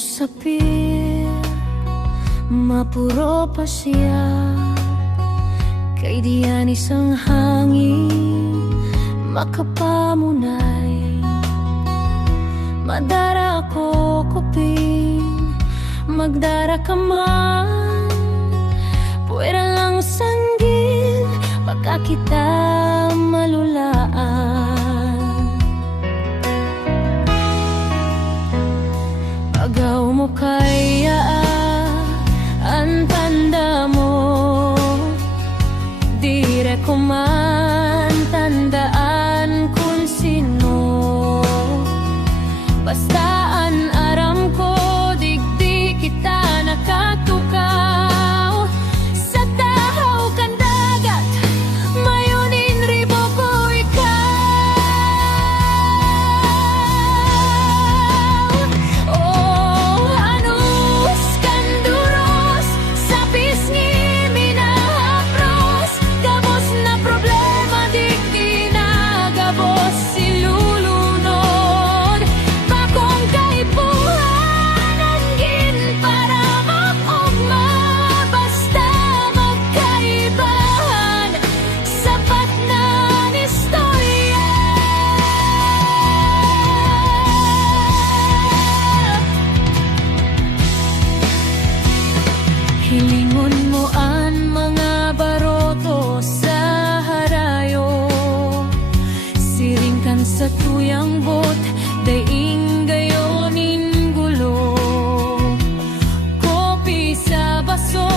sapir, mapuro pa siya. Kay diyan isang hangin makapamunay. Madara ako kuping, magdara ka man. Puwera lang sanggil, baka kita malulaan. Pagaw mo kaya ang tanda mo, dire ko man tandaan kung sino. Bastaan aram ko, digdi kita nakatukaw. Sa tahaw kan dagat, mayunin ribo ko ikaw. Oh, anus kan duros, sa pisngi minahapros. Gabos na problema, digdi na gabos silulunod. Bakong kaipuhanan gin para makugma. Basta magkaibahan, sapat na istorya. Hilingon mo ang mga baroto sa harayo. Siringkan sa tuyang bot, daing gayonin gulo. Kopi sa baso,